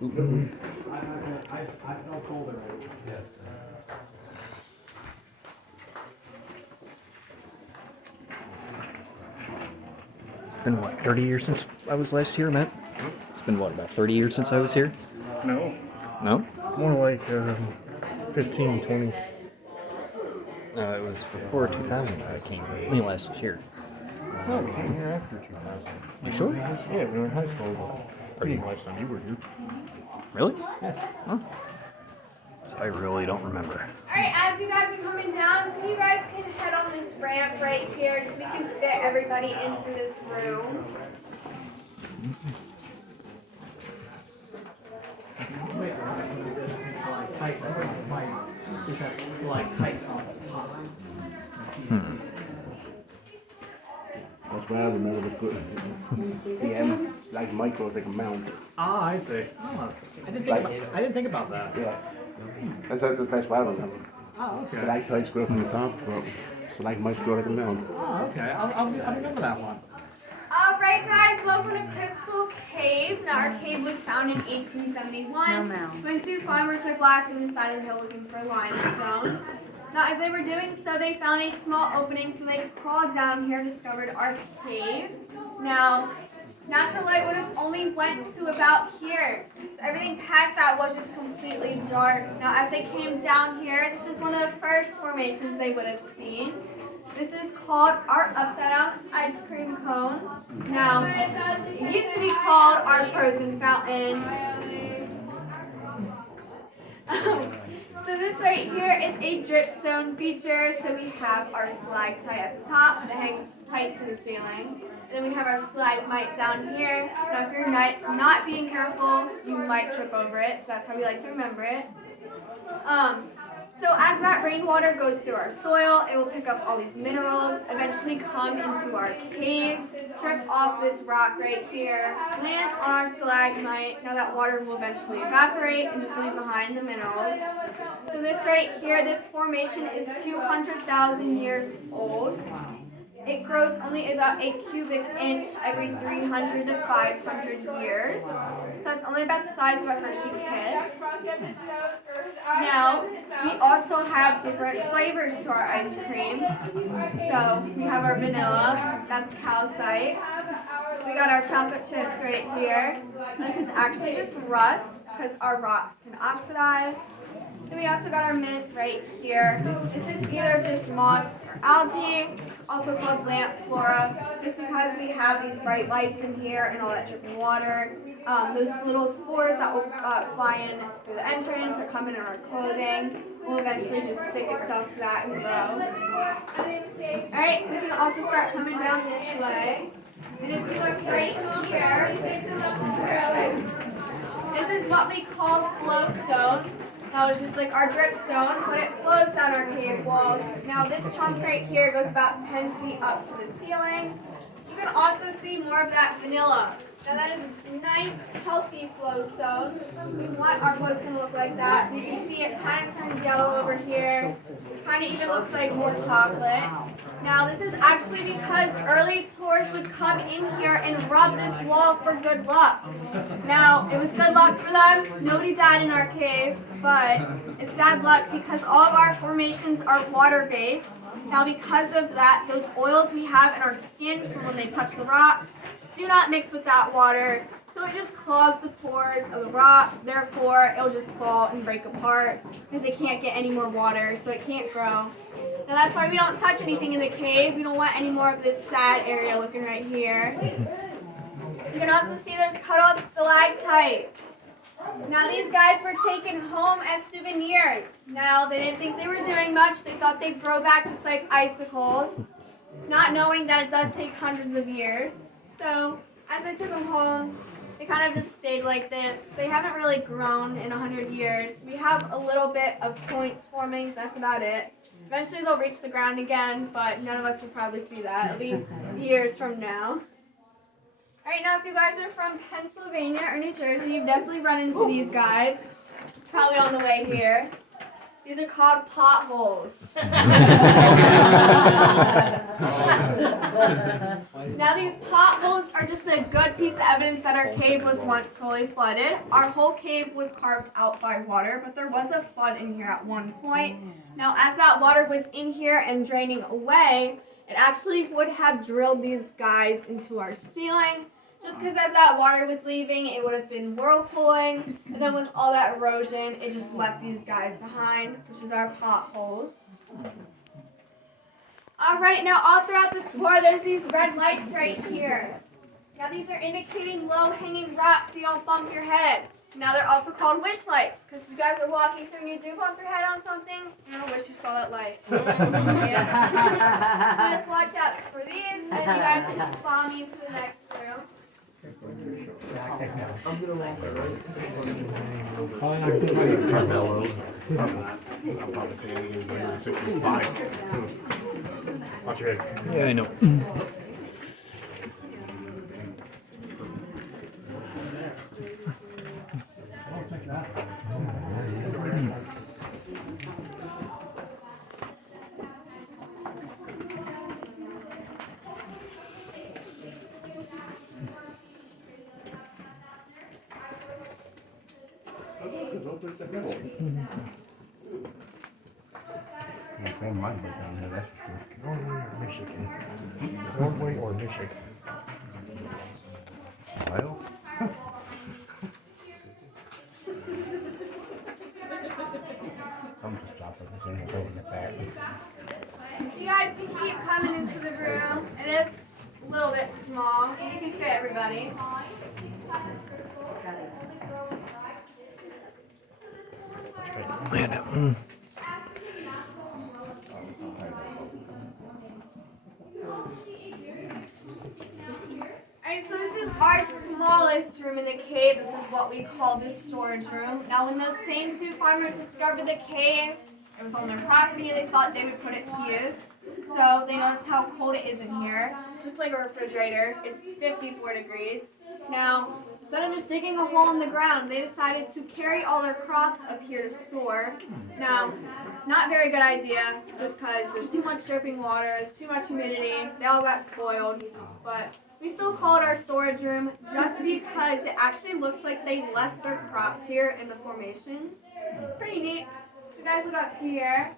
I felt cold already. Yes. It's been what, 30 years since I was last here, Matt? It's been what, about 30 years since I was here? No, No? more like 15, 20. It was before 2000 that I came here. I mean, last year. No, we came here after 2000. You sure? Yeah, we were in high school. Pretty much time you were here. Really? Yeah. Huh. I really don't remember. Alright, as you guys are coming down, so you guys can head on this ramp right here, just so we can fit everybody into this room. That's what I remember. The end, it's like micro, like a mound. Ah, I see. Oh, I didn't think about that. Yeah. That's what I remember. Oh, okay. Stalactites grow from the top, but stalagmites grow like a mound. Oh, okay. I'll remember that one. Alright guys, welcome to Crystal Cave. Now our cave was found in 1871 when two farmers were blasting the side of the hill looking for limestone. Now as they were doing so, they found a small opening so they crawled down here and discovered our cave. Now, natural light would have only went to about here. So everything past that was just completely dark. Now as they came down here, this is one of the first formations they would have seen. This is called our upside down ice cream cone. Now, it used to be called our frozen fountain. So this right here is a dripstone feature. So we have our stalactite at the top that hangs tight to the ceiling. Then we have our stalagmite down here. Now if you're not being careful, you might trip over it. So that's how we like to remember it. So as that rainwater goes through our soil, it will pick up all these minerals, eventually come into our cave, drip off this rock right here, land on our stalagmite. Now that water will eventually evaporate and just leave behind the minerals. So this right here, this formation is 200,000 years old. It grows only about a cubic inch every 300 to 500 years. So it's only about the size of a Hershey Kiss. Now, we also have different flavors to our ice cream. So we have our vanilla, that's calcite. We got our chocolate chips right here. This is actually just rust because our rocks can oxidize. Then we also got our mint right here. This is either just moss or algae. It's also called lamp flora, just because we have these bright lights in here and all that dripping water. Those little spores that will fly in through the entrance or come in our clothing will eventually just stick itself to that and grow. Alright, we can also start coming down this way. And if you look right here, this is what we call flowstone. Now it's just like our dripstone, but it flows down our cave walls. Now this chunk right here goes about 10 feet up to the ceiling. You can also see more of that vanilla. Now that is nice, healthy flowstone. We want our flowstone to look like that. You can see it kind of turns yellow over here. Kind of even looks like more chocolate. Now this is actually because early tours would come in here and rub this wall for good luck. Now it was good luck for them. Nobody died in our cave, but it's bad luck because all of our formations are water-based. Now because of that, those oils we have in our skin from when they touch the rocks do not mix with that water, so it just clogs the pores of the rock. Therefore, it'll just fall and break apart because they can't get any more water, so it can't grow. Now that's why we don't touch anything in the cave. We don't want any more of this sad area looking right here. You can also see there's cut off stalactites. Now these guys were taken home as souvenirs. Now they didn't think they were doing much. They thought they'd grow back just like icicles, not knowing that it does take hundreds of years. So as I took them home, they kind of just stayed like this. They haven't really grown in 100 years. We have a little bit of points forming. That's about it. Eventually they'll reach the ground again, but none of us will probably see that. It'll be years from now. All right, now if you guys are from Pennsylvania or New Jersey, you've definitely run into these guys, probably on the way here. These are called potholes. Now these potholes are just a good piece of evidence that our cave was once fully flooded. Our whole cave was carved out by water, but there was a flood in here at one point. Now as that water was in here and draining away, it actually would have drilled these guys into our ceiling. Just because as that water was leaving, it would have been whirlpooling, and then with all that erosion, it just left these guys behind, which is our potholes. All right, now all throughout the tour, there's these red lights right here. Now these are indicating low-hanging rocks so you don't bump your head. Now they're also called wish lights, because if you guys are walking through and you do bump your head on something, you're going to wish you saw that light. Yeah. So just watch out for these, and you guys can follow me into the next room. I'm gonna walk I'm probably saying he was like 65. Watch your head. Yeah, I know. Norway or Michigan? Norway or Michigan? Ohio? I'm just dropping this in and throwing it back. You guys can keep coming into the room. It is a little bit small. You can fit everybody. Man, Alright, so this is our smallest room in the cave. This is what we call the storage room. Now, when those same two farmers discovered the cave, it was on their property, they thought they would put it to use. So they noticed how cold it is in here. It's just like a refrigerator. It's 54 degrees. Now, instead of just digging a hole in the ground, they decided to carry all their crops up here to store. Now, not a very good idea, just because there's too much dripping water, there's too much humidity. They all got spoiled. But we still call it our storage room just because it actually looks like they left their crops here in the formations. It's pretty neat. So you guys look up here.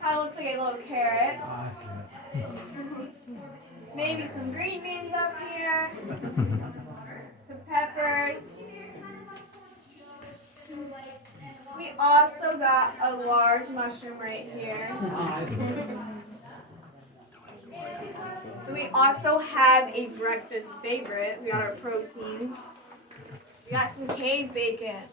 Kind of looks like a little carrot. Maybe some green beans up here. Some peppers. We also got a large mushroom right here. We also have a breakfast favorite. We got our proteins. We got some cave bacon.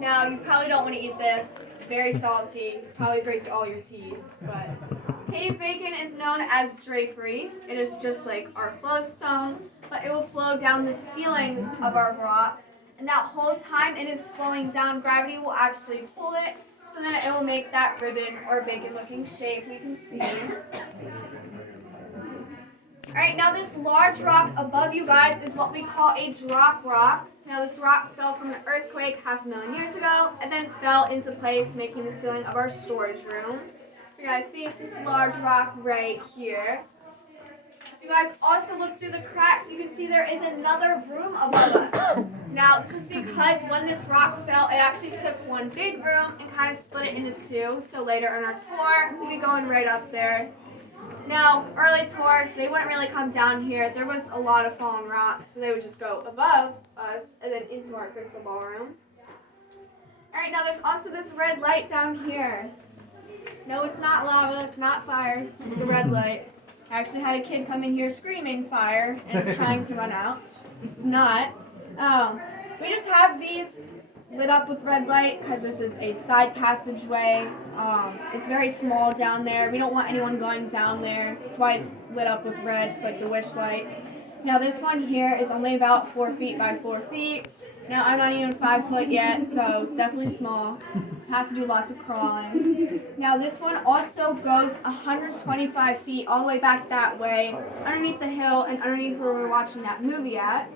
Now, you probably don't want to eat this. Very salty. Probably break all your teeth. But cave bacon is known as drapery. It is just like our flowstone, but it will flow down the ceilings of our rock. And that whole time it is flowing down, gravity will actually pull it, so then it will make that ribbon or bacon-looking shape we can see. Alright, now this large rock above you guys is what we call a drop rock. Now this rock fell from an earthquake 500,000 years ago and then fell into place, making the ceiling of our storage room. So you guys see it's this large rock right here. If you guys also look through the cracks, you can see there is another room above us. Now this is because when this rock fell, it actually took one big room and kind of split it into two. So later on our tour, we'll be going right up there. Now, early tours, they wouldn't really come down here. There was a lot of fallen rocks, so they would just go above us and then into our crystal ball room. Alright, now there's also this red light down here. No, it's not lava, it's not fire, it's just a red light. I actually had a kid come in here screaming fire and trying to run out. It's not. We just have these lit up with red light because this is a side passageway. It's very small down there. We don't want anyone going down there. That's why it's lit up with red, just like the wish lights. Now this one here is only about 4 feet by 4 feet. Now I'm not even 5 foot yet, so definitely small. Have to do lots of crawling. Now this one also goes 125 feet all the way back that way, underneath the hill and underneath where we're watching that movie at.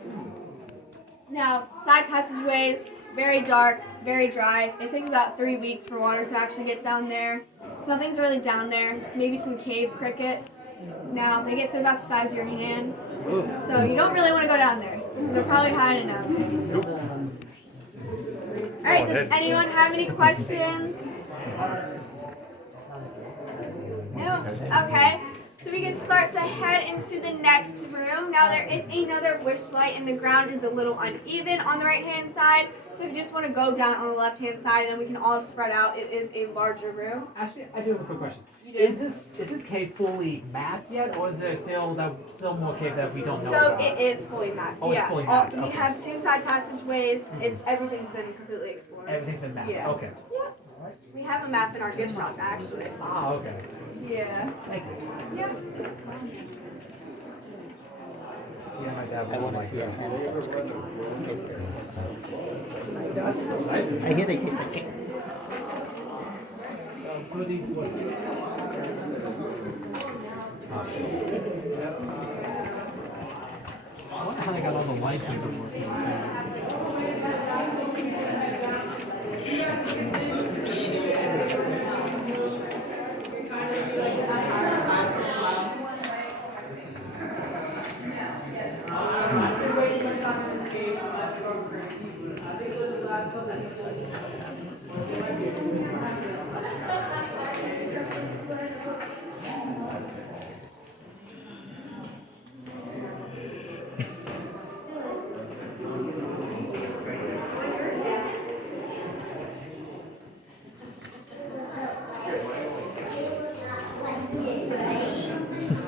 Now, side passageways, very dark, very dry. It takes about 3 weeks for water to actually get down there. So nothing's really down there, just maybe some cave crickets. Now, they get to about the size of your hand, so you don't really want to go down there, because they're probably hiding down there. All right, does anyone have any questions? No? Okay. So we can start to head into the next room. Now there is another wish light and the ground is a little uneven on the right hand side. So if you just want to go down on the left hand side, then we can all spread out. It is a larger room. Actually, I do have a quick question. Is this cave fully mapped yet, or is there still more cave that we don't know So about? it is fully mapped. Oh, it's yeah. fully mapped, We okay. have 2 side passageways. Everything's been completely explored. Everything's been mapped. Yeah. Okay. We have a map in our gift shop actually. Ah, okay. Yeah. Thank you. Yeah. Yeah, my dad I would want to like see our this. hand sunscreen. I hear they taste like chicken. Put these away. I wonder how they got all the lights in before.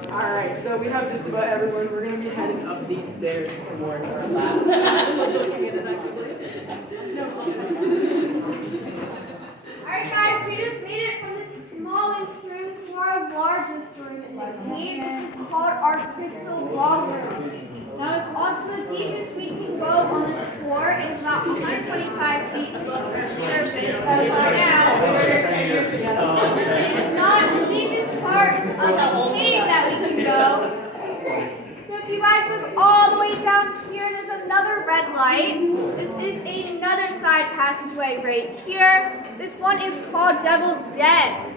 Alright, so we have just about everyone. We're going to be heading up these stairs towards our last. Alright guys, we just made it from the smallest room to our largest room in the cave. This is called our crystal ballroom. Now it's also the deepest we can go on the tour. It is about 125 feet above the surface. Now, it is not the deepest part of the cave that we can go. So if you guys look all the way down here, there's another red light. This is another side passageway right here. This one is called Devil's Den.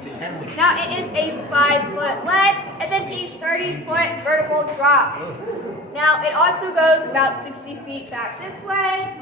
Now it is a 5-foot ledge and then a 30-foot vertical drop. Now it also goes about 60 feet back this way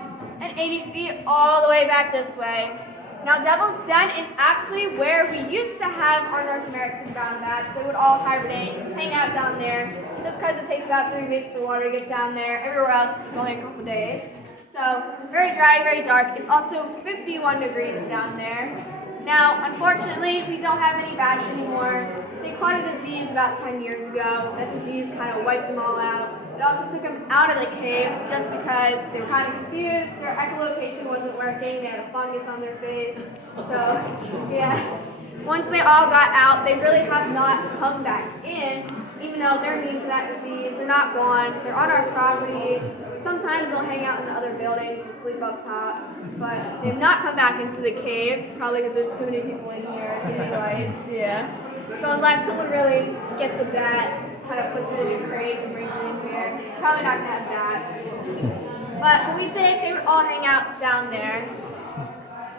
and 80 feet all the way back this way. Now Devil's Den is actually where we used to have our North American brown bats. They would all hibernate, hang out down there, just because it takes about 3 weeks for water to get down there. Everywhere else, it's only a couple days. So very dry, very dark. It's also 51 degrees down there. Now, unfortunately, we don't have any bats anymore. They caught a disease about 10 years ago. That disease kind of wiped them all out. It also took them out of the cave just because they were kind of confused. Their echolocation wasn't working. They had a fungus on their face. So, yeah. Once they all got out, they really have not come back in, even though they're immune to that disease. They're not gone. They're on our property. Sometimes they'll hang out in the other buildings, just sleep up top. But they have not come back into the cave, probably because there's too many people in here, too many lights, yeah. So unless someone really gets a bat, kind of puts it in a crate and brings it in here, probably not gonna have bats. But when we did, they would all hang out down there.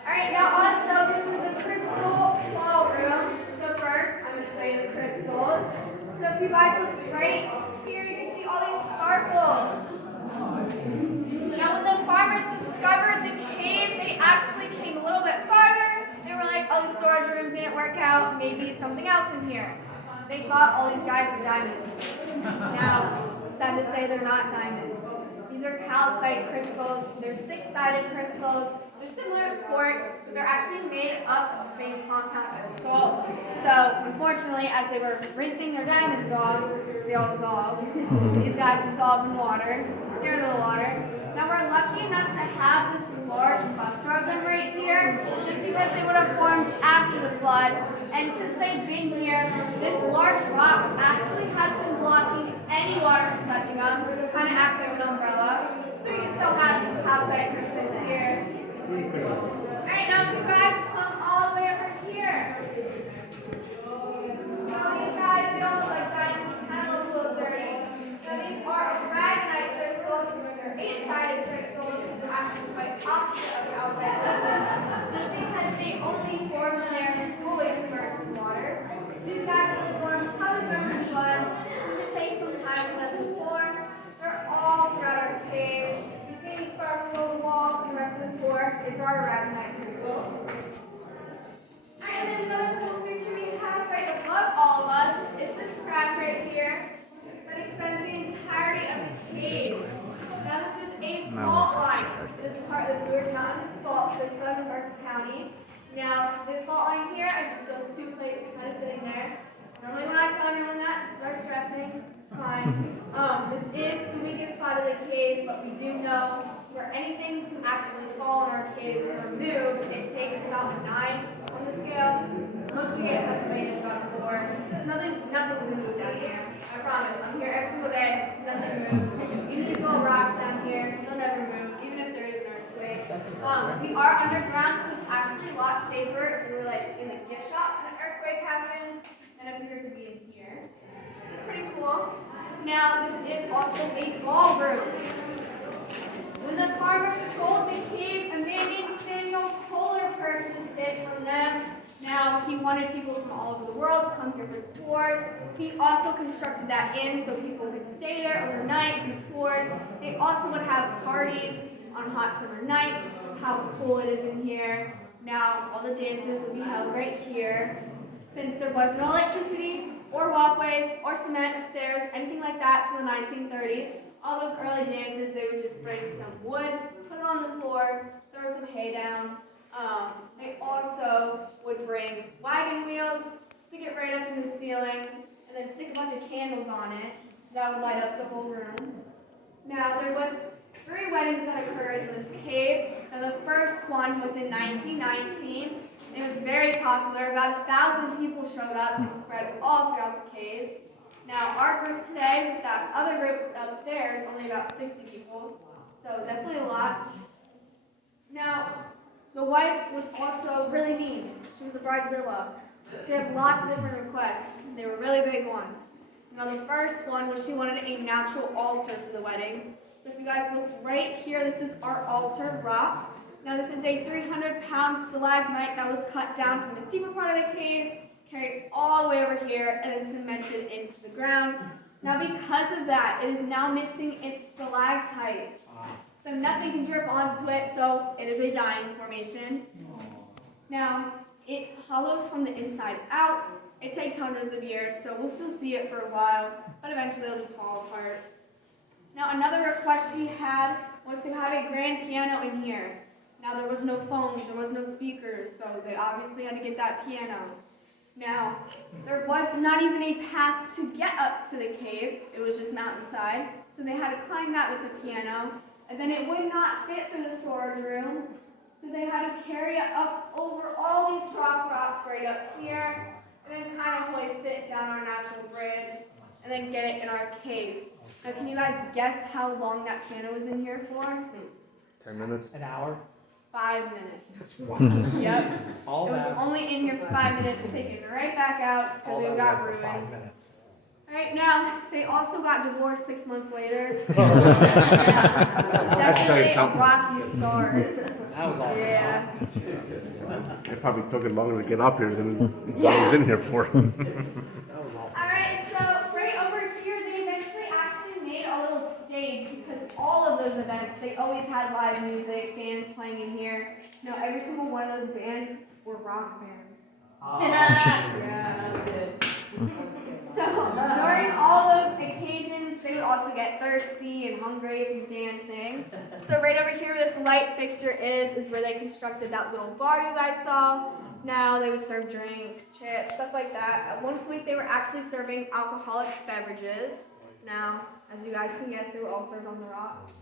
Alright, now also, this is the crystal ballroom. So first, I'm gonna show you the crystals. So if you guys look right here, you can see all these sparkles. Now when the farmers discovered the cave, they actually came a little bit farther. They were like, oh, the storage room didn't work out, maybe something else in here. They thought all these guys were diamonds. Now, sad to say they're not diamonds. These are calcite crystals. They're 6-sided crystals. They're similar to quartz, but they're actually made up of the same compound as salt. So, unfortunately, as they were rinsing their diamonds off, they all dissolved. These guys dissolved in water. They're scared of the water. Now, we're lucky enough to have this large cluster of them right here, just because they would have formed after the flood. And since they've been here, this large rock actually has been blocking any water from touching them. Kind of acts like an umbrella. So you can still have these calcite crystals here. Alright, now if you guys come all the way over here. Now these guys, they don't look like diamonds, kind of look a little dirty. Now these are aragonite crystals. They're 8-sided crystals. They're actually quite opposite of cave. Now this is a No, fault it's not line. just that. This is part of the Blue Ridge Mountain Fault System in Berks County. Now this fault line here is just those two plates kind of sitting there. Normally when I tell everyone that, start stressing, it's fine. This is the weakest spot of the cave, but we do know for anything to actually fall in our cave or move, it takes about a 9 on the scale. Most we get in Pennsylvania is about a 4. So nothing's gonna move down here. I promise. I'm here every single day. Nothing moves. Even these little rocks down here, they'll never move, even if there is an earthquake. We are underground, so it's actually a lot safer if we were like in the gift shop and an earthquake happened than if we were to be in here. It's pretty cool. Now this is also a ballroom. When the farmers sold the cave, a man named Samuel Kohler purchased it from them. Now, he wanted people from all over the world to come here for tours. He also constructed that inn so people could stay there overnight, do tours. They also would have parties on hot summer nights, just because how cool it is in here. Now, all the dances would be held right here. Since there was no electricity, or walkways, or cement, or stairs, anything like that till the 1930s, all those early dances, they would just bring some wood, put it on the floor, throw some hay down. They also would bring wagon wheels, stick it right up in the ceiling, and then stick a bunch of candles on it, so that would light up the whole room. Now, there was 3 weddings that occurred in this cave. Now, the first one was in 1919. It was very popular. About 1,000 people showed up and spread all throughout the cave. Now, our group today, with that other group up there, is only about 60 people, so definitely a lot. Now, the wife was also really mean. She was a bridezilla. She had lots of different requests. They were really big ones. Now, the first one was she wanted a natural altar for the wedding. So if you guys look right here, this is our altar rock. Now, this is a 300-pound stalagmite that was cut down from the deeper part of the cave, carried all the way over here, and then cemented into the ground. Now, because of that, it is now missing its stalactite. So nothing can drip onto it, so it is a dying formation. Now, it hollows from the inside out. It takes hundreds of years, so we'll still see it for a while, but eventually it'll just fall apart. Now, another request she had was to have a grand piano in here. Now, there was no phones, there was no speakers, so they obviously had to get that piano. Now, there was not even a path to get up to the cave. It was just mountainside, so they had to climb that with the piano. And then it would not fit through the storage room, so they had to carry it up over all these drop rocks right up here, and then kind of hoist it down our natural bridge, and then get it in our cave. Now, can you guys guess how long that piano was in here for? 10 minutes. An hour? 5 minutes. Yep. All It was that only in here for 5 minutes, taken right back out just all because it that got work for 5 ruined. minutes. All right, now, they also got divorced 6 months later. That's Definitely saying a something. rocky start. That was all. Yeah. It probably took it longer to get up here than I was in here for. That was all. Alright, so right over here, they eventually actually made a little stage because all of those events, they always had live music, bands playing in here. Now, every single one of those bands were rock bands. Yeah, good. So, during all those occasions, they would also get thirsty and hungry if you're dancing. So right over here where this light fixture is where they constructed that little bar you guys saw. Now they would serve drinks, chips, stuff like that. At one point, they were actually serving alcoholic beverages. Now, as you guys can guess, they were all served on the rocks.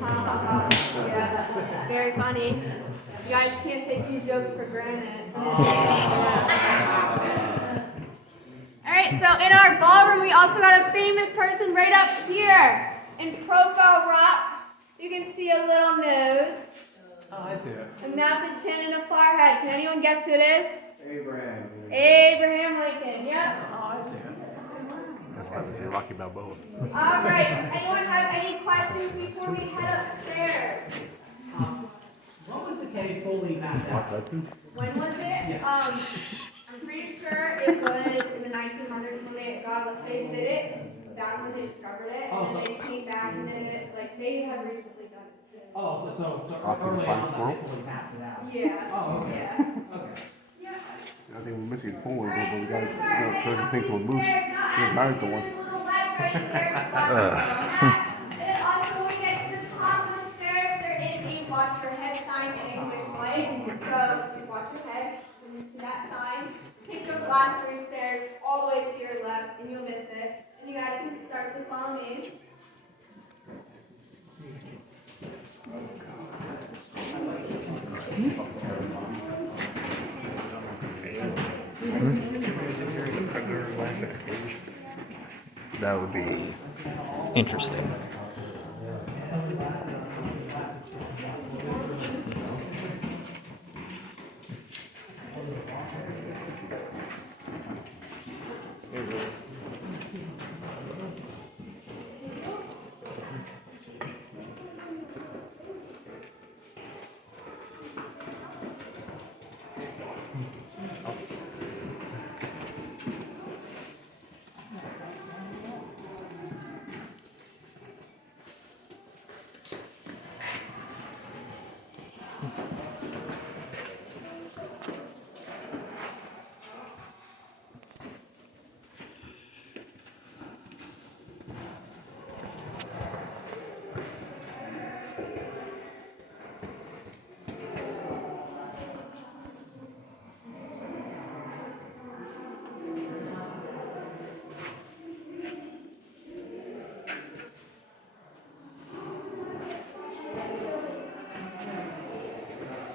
Yeah, very funny. You guys can't take these jokes for granted. Alright, so in our ballroom, we also got a famous person right up here. In profile rock, you can see a little nose, Oh, I see it. a mouth, a chin, and a forehead. Can anyone guess who it is? Abraham. Abraham Lincoln, yep. Oh, I see it. That's why I say Rocky Balboa. Alright, does anyone have any questions before we head upstairs? When was the cave fully mapped out? When was it? I'm pretty sure it was in the 1900s when they did it, back when they discovered it, and then they came back and did it, like, they have recently done it too. Oh, so Rocky early the on Squirrel? they fully mapped it out. Yeah. Oh, okay. Yeah. Okay. Yeah. I think we're missing a phone a little bit, but we gotta close the thing to a moose. We're married to one. watch your head sign in English light. So just watch your head. When you see that sign, take those last 3 stairs all the way to your left, and you'll miss it. And you guys can start to follow me. That would be interesting.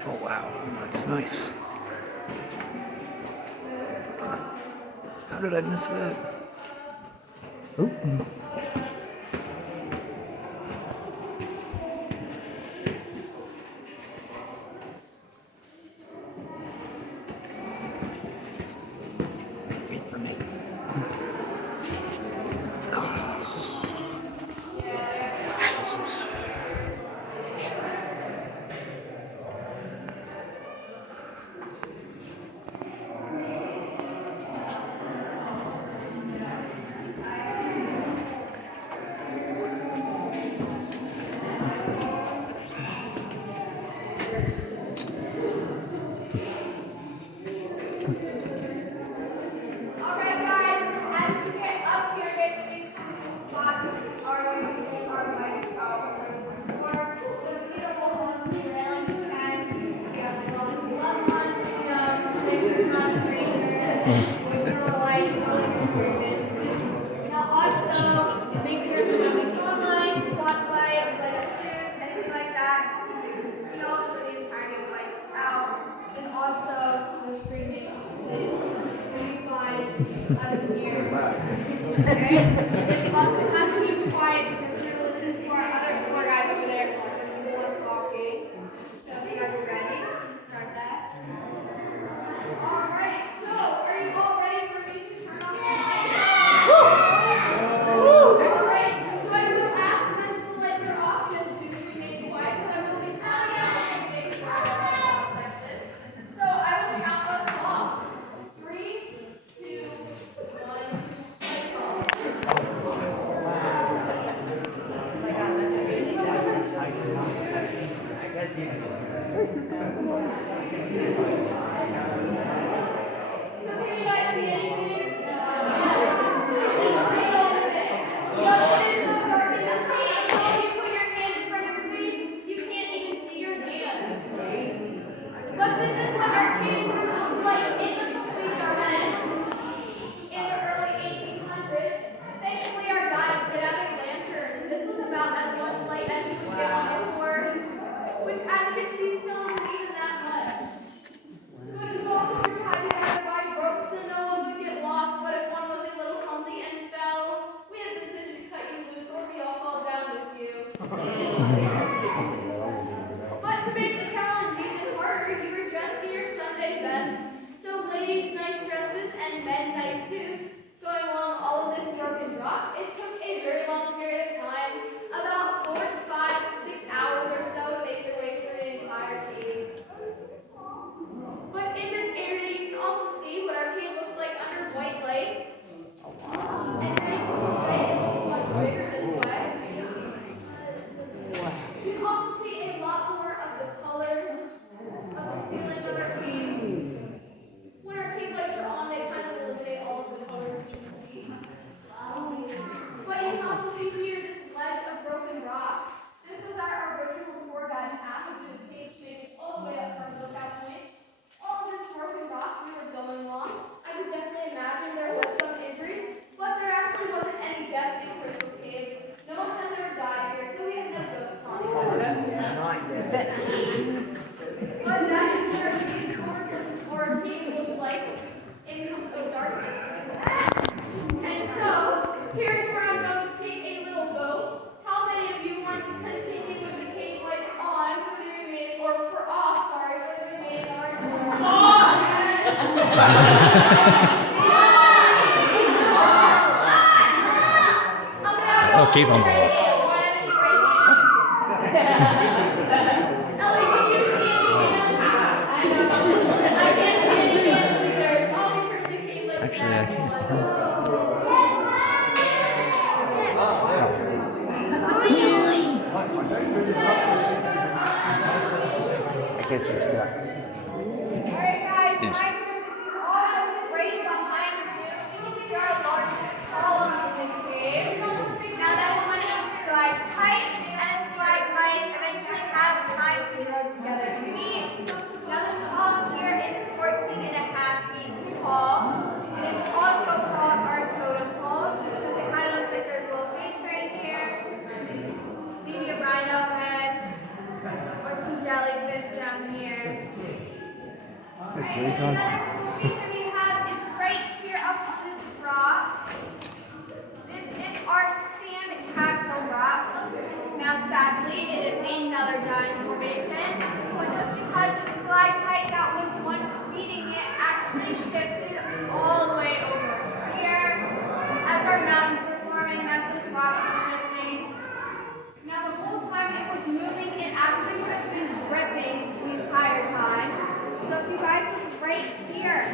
Oh wow, that's nice. How did I miss that? Oh. Wait for me. This is. Alright guys, as you get up here, get to the spot our lights out for the beautiful ones to railing you can. You have to loved ones, make sure it's not strangers. With the lights on your screen. Now also, make sure you have any phone lights, watch lights, light up shoes, anything like that, so keep it concealed for the entirety of lights out. And also, no screaming, please. Us in here. Okay? You also have to be quiet because we're going to listen to our other tour guide over there who's going to be the one talking. So if you guys are ready, let's start that. Alright, so are you all ready for me to turn off the lights? Alright, so I will ask when the lights are off, just do remain quiet because I will be counting down the stage for our section. So I will count us off. 3, 2, 1, lights off. Oh, keep them off. Actually, I can't. I can't see stuff. Alright guys, Yes. my group, if you all have the grade behind you, we can see our largest column in the cave. Now that is when a stalactite and a stalagmite eventually have time to grow together and meet. Now this wall here is 14.5 feet tall. It is also called our totem pole because it kind of looks like there's a little face right here. Maybe a rhino head or some jellyfish down here. Grace on. Picture we have is right here up on this rock. This is our sand castle rock. Now sadly it is another giant formation, but just because the stalactite that was once feeding it actually shifted all the way over here. As our mountains were forming, as those rocks were shifting. Now the whole time it was moving, it actually would have been dripping the entire time. So if you guys look right here,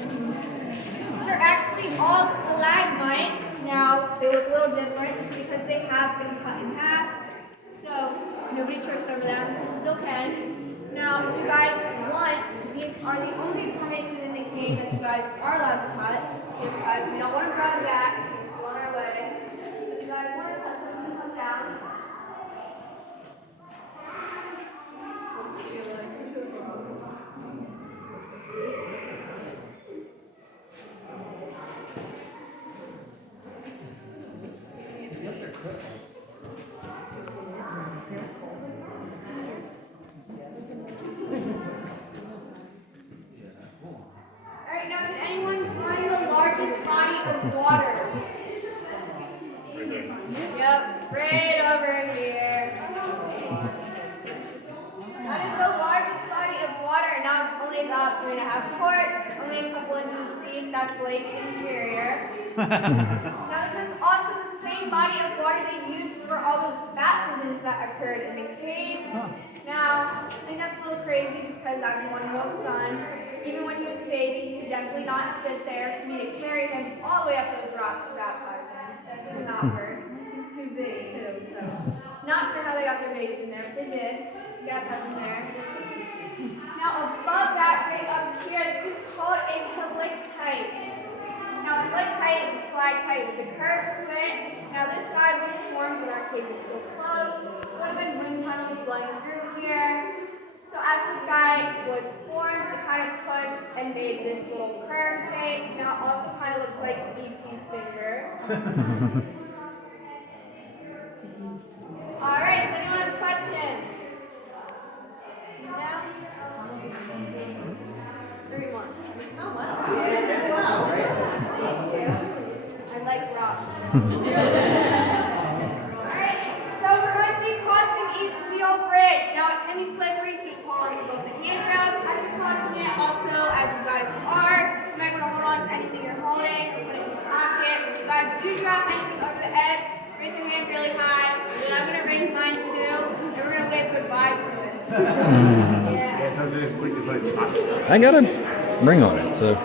these are actually all stalagmites. Now they look a little different just because they have been cut in half. So nobody trips over them, still can. Now if you guys want, these are the only formations in the cave that you guys are allowed to touch, just because we don't want to run back, we're still on our way. So if you guys want to touch them, you can come down. Alright, now can anyone find the largest body of water? Yep, right over here. That is the largest body of water. Now it's only about 3.5 quarts, only a couple inches deep. That's Lake Inferior. Now this is also the same body of water they used for all those baptisms that occurred in the cave. Now, I think that's a little crazy just because I'm a 1-year-old son. Even when he was a baby, he could definitely not sit there for me to carry him all the way up those rocks to baptize him. That did not hurt. He's too big too, so not sure how they got their babies in there, but they did. You gotta have them there. Now above that, right up here, this is called a helictite. Now a helictite is a stalactite with a curve to it. Now this guy was formed when our cave was still closed. There would have been wind tunnels blowing through here. So as the sky was formed, it kind of pushed and made this little curve shape. Now it also kind of looks like E.T.'s finger. All right, does anyone have questions? No? 3 months. Oh, wow. Yeah. Thank you. I like rocks. Alright, so we're going to be crossing a steel bridge. Now it can be slippery, so just hold on to both the handrails as you're crossing it. Also, as you guys are, you might want to hold on to anything you're holding or put it in your pocket. If you guys do drop anything over the edge, raise your hand really high. And then I'm going to raise mine too, and we're going to wave goodbye to it. Yeah. Can't touch it as quick as like. I got a ring on it, so.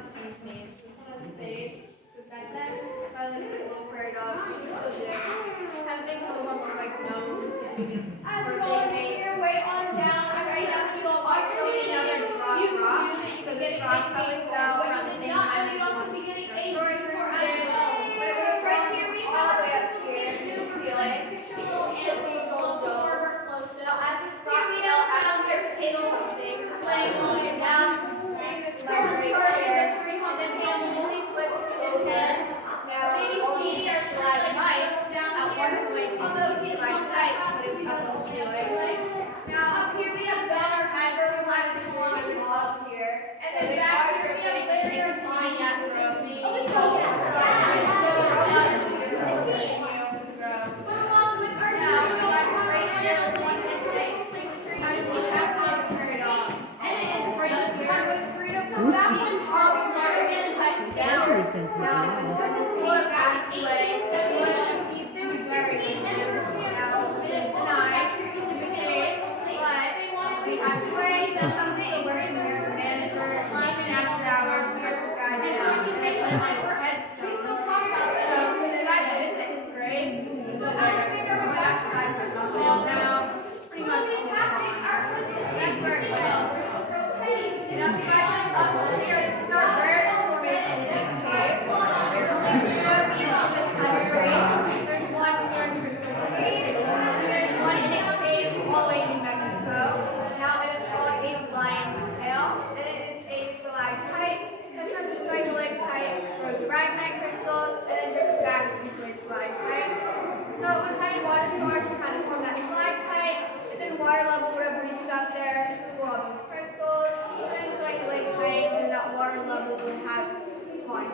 exchange names. This one is Sage, because back then, if I lived with a little prairie dog, people still do. Kind of think some of them look like gnomes. Or they way on down. Right now, we will also another drop rock. So this rock probably fell around the same time as the one we did. Right here we have all the way up here to the ceiling. Now, as this rock fell out, there's hit something. Playing all the way down. This leg right here. And then he immediately flipped to his head. Now, all these stalagmites at one point became stalactites, but it's up the ceiling. Now, up here we have better hyper relaxing along up here. And then back here we have linear line that row.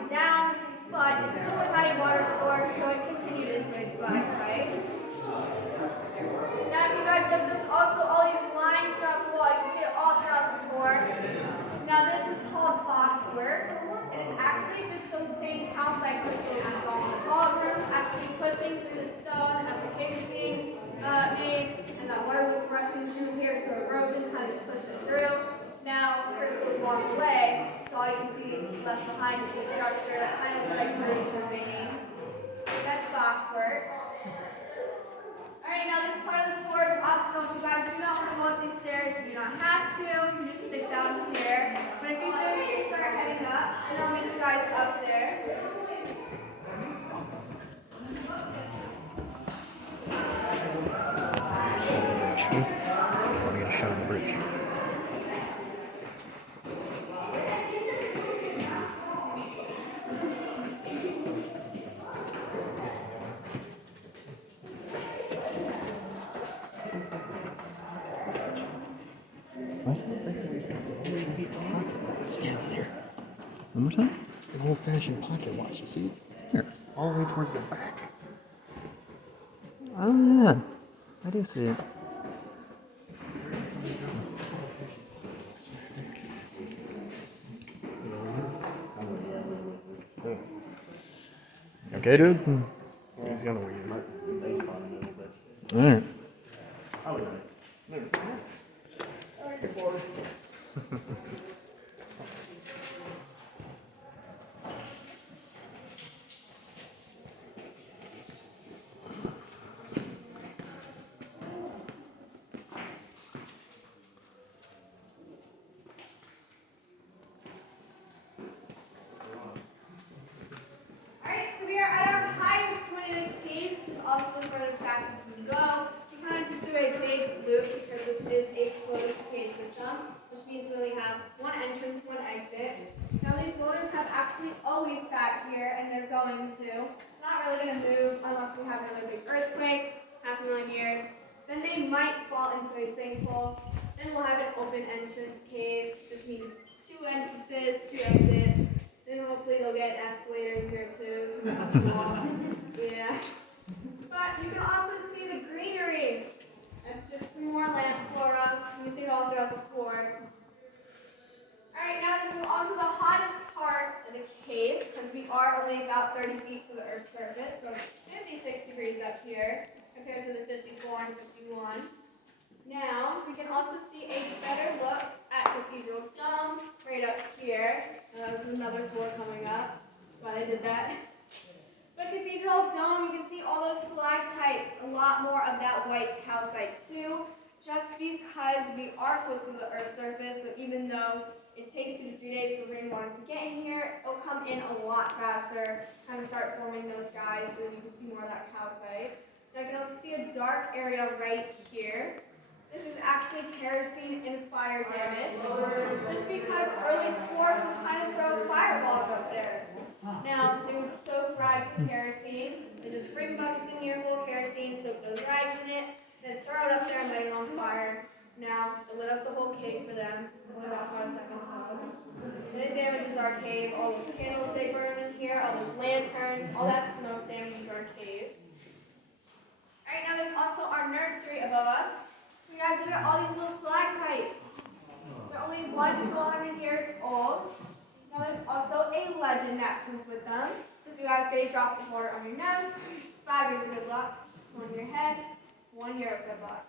Down, but it still had a water source, so it continued into a stalactite. Now, if you guys look, there's also all these lines throughout the wall. You can see it all throughout the floor. Now, this is called boxwork. It is actually just those same calcite crystals we saw in the ballroom, actually pushing through the stone as the cave was being made, and that water was rushing through here, so erosion kind of just pushed it through. Now, the crystals wash away, so all you can see left behind is the structure that kind of looks like roots or veins. That's boxwork. Alright, now this part of the tour is optional, so you guys do not want to go up these stairs. You do not have to. You can just stick down here. But if you do, you can start heading up, and I'll meet you guys up there. Want to get a shot of the bridge. One more time? An old-fashioned pocket watch, you see? Here. All the way towards the back. Oh, yeah. I do see it. Okay, dude? He's gonna wait. Alright. Alright, so we are at our highest point in the cave. This is also the furthest back we can go. You kind of just do a big loop because this is a closed cave system, which means we only have one entrance, one exit. Now these boulders have actually always sat here, and they're going to. Not really going to move unless we have another big earthquake, 500,000 years. Then they might fall into a sinkhole. Then we'll have an open entrance cave. Just means 2 entrances, 2 exits. Then hopefully they'll get an escalator in here too. So we don't have to walk. Yeah. But you can also see the greenery. That's just some more land flora. You can see it all throughout the tour. Alright, now this is also the hottest part of the cave because we are only about 30 feet to the Earth's surface. So it's 56 degrees up here compared to the 54 and 51. Now, we can also see a better look at cathedral dome right up here. There's another tour coming up. That's why they did that. But cathedral dome, you can see all those stalactites, a lot more of that white calcite too, just because we are close to the Earth's surface, so even though it takes 2 to 3 days for rainwater to get in here, it'll come in a lot faster, kind of start forming those guys, so then you can see more of that calcite. And I can also see a dark area right here. This is actually kerosene and fire damage, just because early tours would kind of throw fireballs up there. Now, they would soak rags in kerosene, and just bring buckets in here full of kerosene, soak those rags in it, then throw it up there and light it on fire. Now, it lit up the whole cave for them, only about 5 seconds so. And it damages our cave, all those candles they burn in here, all those lanterns, all that smoke damages our cave. Alright, now there's also our nursery above us. So you guys look at all these little stalactites. They're only 1 to 100 years old. Now there's also a legend that comes with them. So if you guys get a drop of water on your nose, 5 years of good luck. On your head, 1 year of good luck.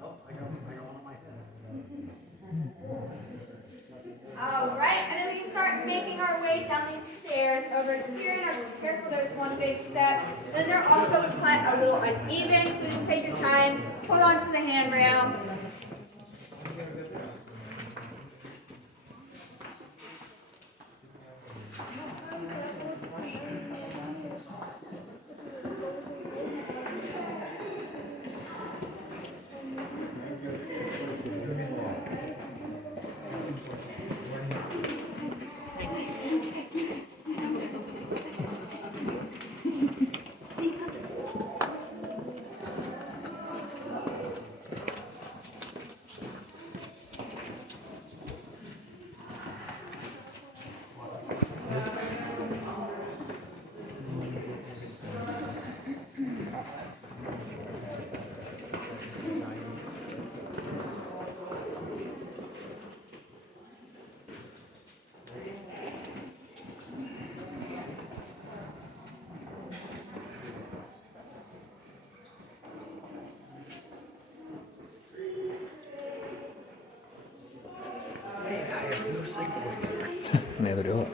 Nope, I got one on my head. Alright, and then we can start making our way down these stairs over here. Now be careful, there's one big step. And then they're also cut a little uneven, so just take your time, hold on to the handrail. Neither do I.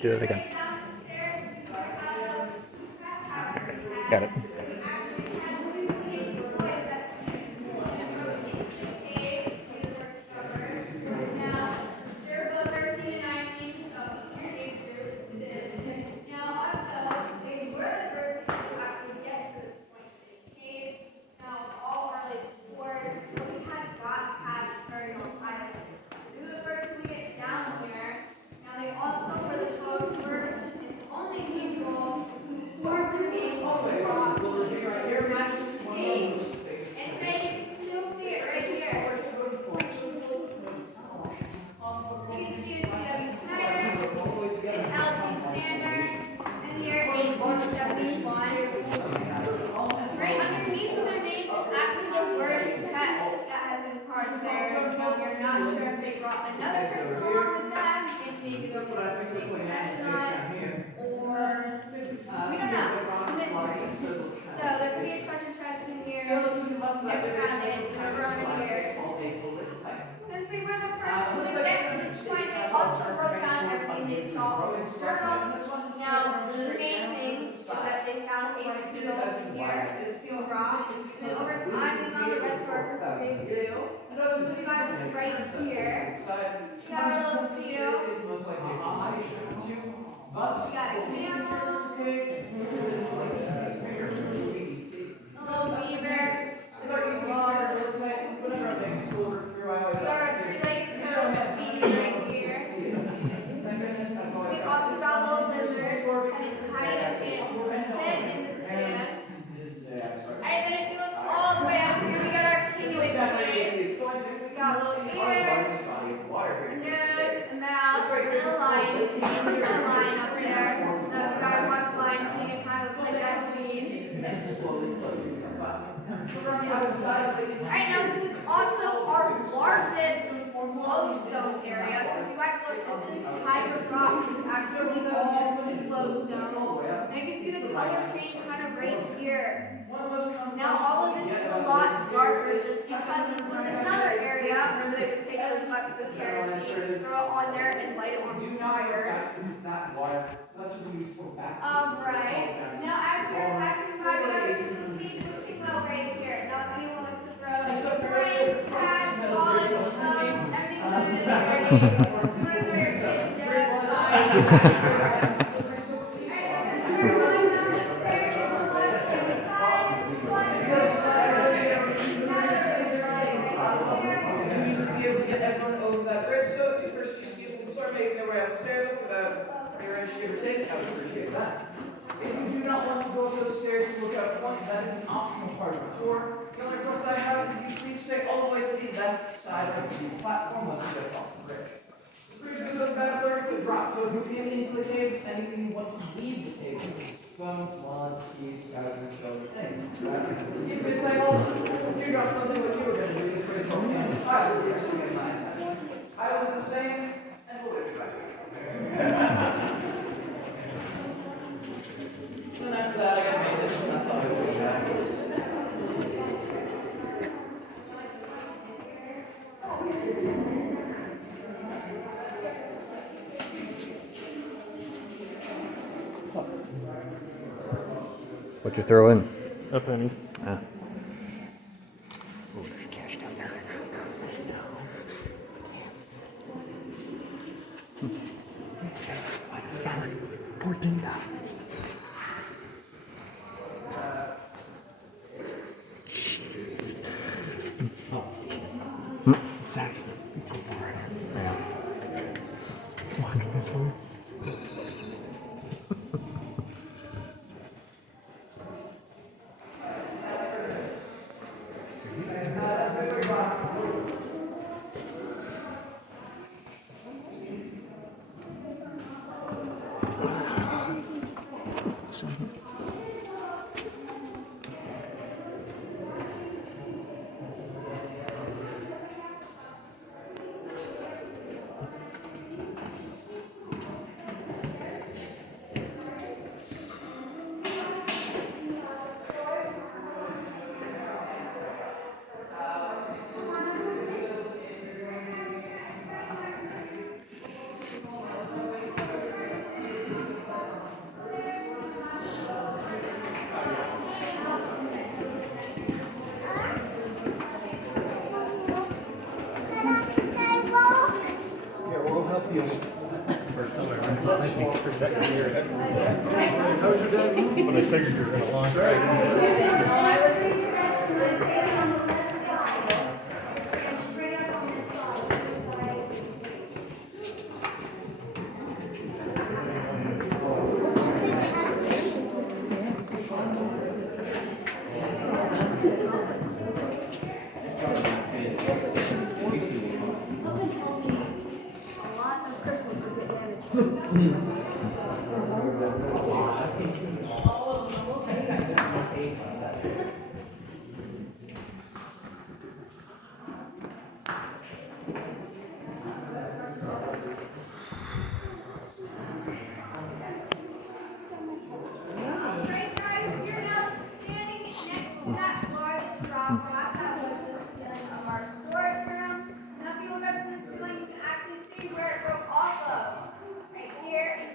Do that again. Got it. Since they were the first one to get to this point, they also wrote down everything they saw in the journal. Now, the main things is that they found a seal here, a seal rock, and then over time they found the rest of our Cooper's Zoo. So you guys look right here. We got our little seal. We got a camel. A little beaver. Some dog. We got our three-legged toad speedy right here. We also got a little lizard, and he's hiding his head in the sand. Alright, then if you look all the way up here, we got our king of the cave. We got a little ear, a nose, a mouth, a little lion's mane, a lion up there. Now, if you guys watch Lion King, it kind slowly closing itself up. We're on the outside, like, Alright, now this is also our largest flowstone area. So if you guys look, this entire rock is actually all flowstone. And you can see the color change kind of right here. Now all of this is a lot darker just because this was another area where they would take those buckets of kerosene, throw it on there and light it on fire. that water, that should be used for back. Right. Now as we're passing by, we have this little big fishing well right here. Now if anyone wants to throw any coins, cash, wallets, everything's under the charity. If you want to throw your kids in there, that's fine. Everyone over that bridge, so if you first few people can start making their way upstairs for the rearrange give or take, I would appreciate that. If you do not want to go up those stairs to look out front, that is an optional part of the tour. The only request I have is that you please stay all the way to the left side of the platform once you get off the bridge. The bridge goes up about a 30-foot drop, so if you're getting into the cave, anything you want to leave the cave, phones, wallets, keys, scouts, and other things. Keep it tight all the time. You drop something what you were going to do this way, so I will be sitting in my head. I will do the same, and we'll wait for that. Then after that, I got my addition, that's always a good time. What you throw in? A penny. Ah. Oh, there's cash down there. Sorry. $14. Saxon. It's over right here. Yeah. Walk this way. But I figured you were going to launch right into it. Something tells me a lot of crystals are getting damaged. Alright guys, you're now standing next to that large drop rock that was the ceiling of our storage room. Now if you look up to the ceiling, you can actually see where it broke off of. Right here in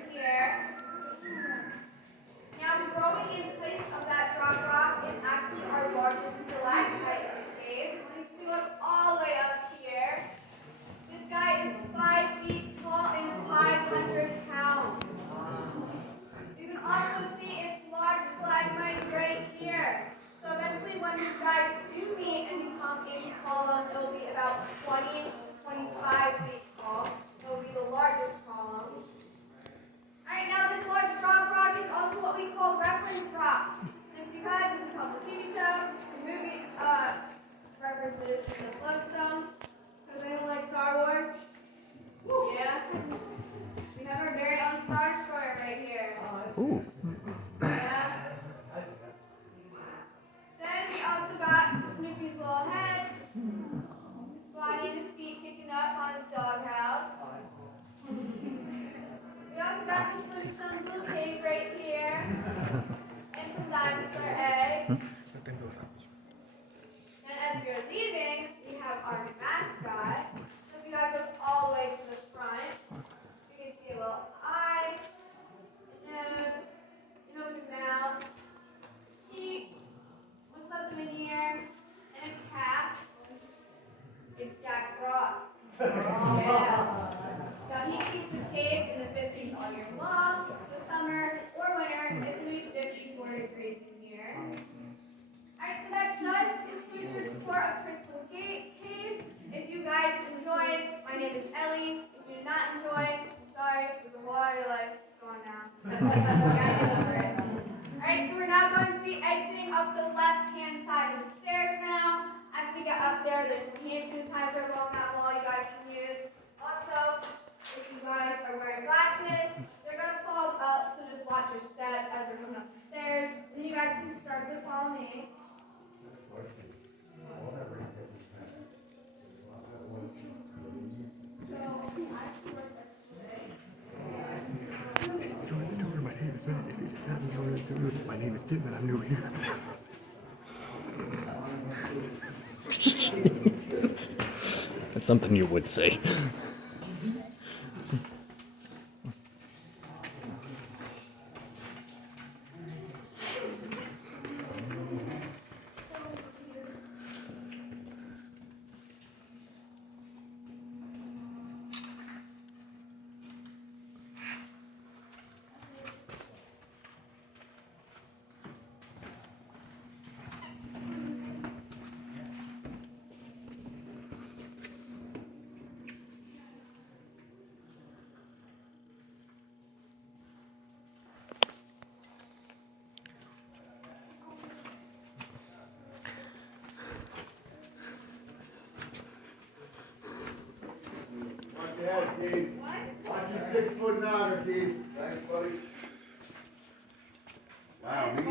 Alright, so we're now going to be exiting up the left-hand side of the stairs now. As we get up there, there's some hand sanitizer along that wall you guys can use. Also, if you guys are wearing glasses, they're going to fog up, so just watch your step as we're coming up the stairs. Then you guys can start to follow me. My name is Tim and I'm new here. That's something you would say. Yeah, Steve. Watch your 6 foot nine, Steve. Thanks, buddy. Wow, maybe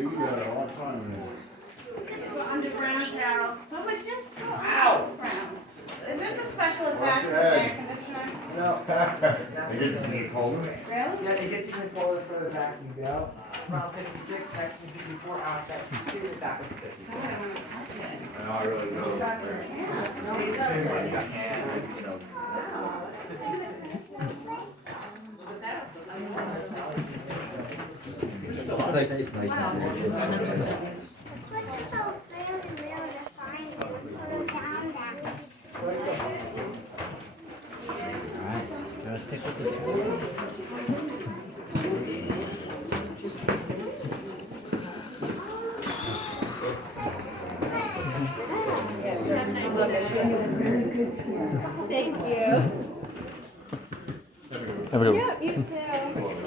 you got a lot of time in there. Go underground, Carol. Oh, it's just go Ow! underground. Is this a special attachment your head. air conditioner? No. They get to be cold. Really? Yeah, it gets even colder further back you go. Around 56, next to 54, out that 52, back to 50. I really know. It's nice. It's nice. Alright, gotta stick with the Thank you. Have a good one. Yeah, you too.